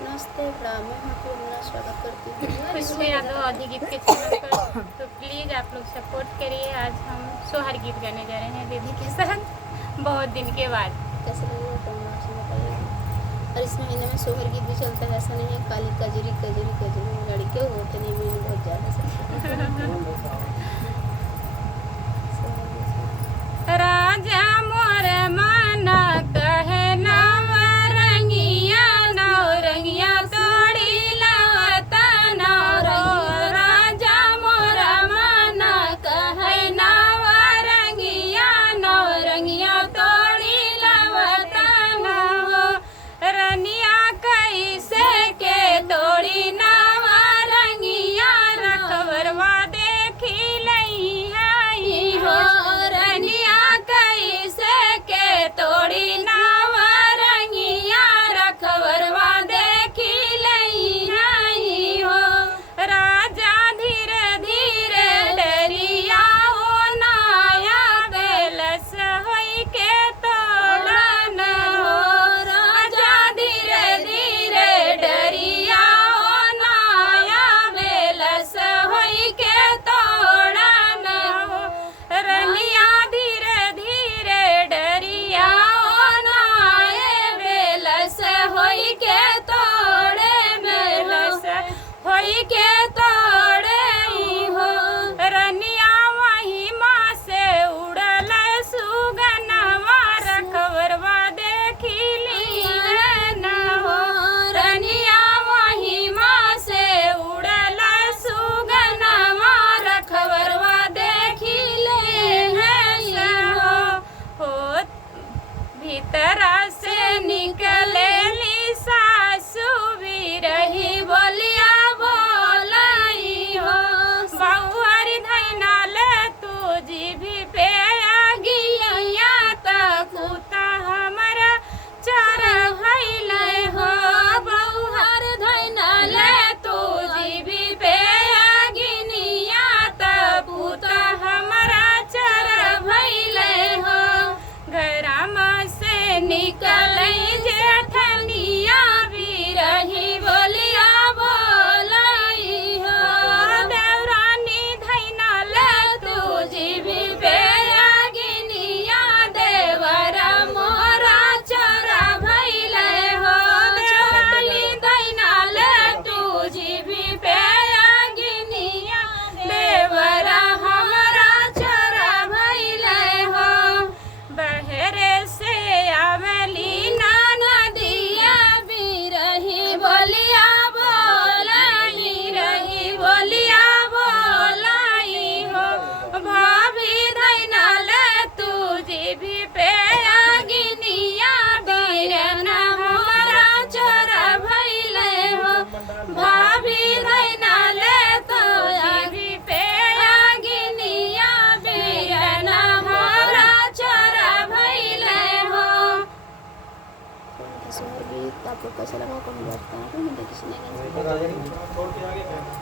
नमस्ते, प्रणाम। मैं हूँ पूर्णिमा, स्वागत करती हूँ खुशबू यादव ऑडी गीत के चैनल पर। तो प्लीज़ आप लोग सपोर्ट करिए। आज हम सोहर गीत गाने जा रहे हैं दीदी के साथ बहुत दिन के बाद। कैसे लगेगा कमेंट में बताइएगा। और इस महीने में सोहर गीत भी चलता है, ऐसा नहीं है काली कजरी कजरी कजरी लड़के होते नहीं, मैंने बहुत ज़्यादा राजा मोर माना कहे नवरंगिया नवरंगिया तोड़ी लवता नवरो। राजा मोर माना कहे नवरंगिया नवरंगिया तोड़ी लवता नवो। रनिया कैसे के तोड़ी नवरंगिया रखवरवा देखी लई है हो। रनिया कैसे के तोड़ी नवरंगिया रखवरवा देखी लई है हो। राजा धीरे धीरे डरिया हो नाया बेलस होई के तोड़न हो। राजा धीरे धीरे डरिया हो नाया बेलस होई के तोड़न हो। रनिया धीरे धीरे डरिया हो नाये बेलस होई के तोड़े बेलस होई के तोड़े हो। रनिया वही माँ से उड़ल सुगनवा रखवरवा देखी ली न हो। रनिया वही माँ से उड़ल सुगनवा रखवरवा देखी ले हो। भीतरा से निकले ली सासु बिरही बोलिया बोलाई हो। बहुआरी धैना ले तू जीभी पे गिया तूता हमारा चर भइले हो। बहुआर धैना ले तू जीभी पे गिनिया तूता हमारा चर भइले हो। घराम से निकलै जेठनिया बिरही बोलिया बोलाई हो। देवरानी धैना ले तू जीभी पे गिनिया देवरा मोरा चरा भइले हो। देवरानी धैना ले तू जीभी पे गिनिया देवरा हमारा चरा भइले हो। बहरे से आवेली ना नदिया बिरही बोलिया बोलाई रही बोलिया बोलाई हो। भाभी धैना ले तू जीभी पे गिनिया बिरना हमारा चोरा भइले हो। भाभी धैना ले तो जीभी पे गिनिया बिरना हमारा चोरा भइले हो। सोहर गीत आप लोग कैसे लगा कमेंट बताना। मुझे किसी ने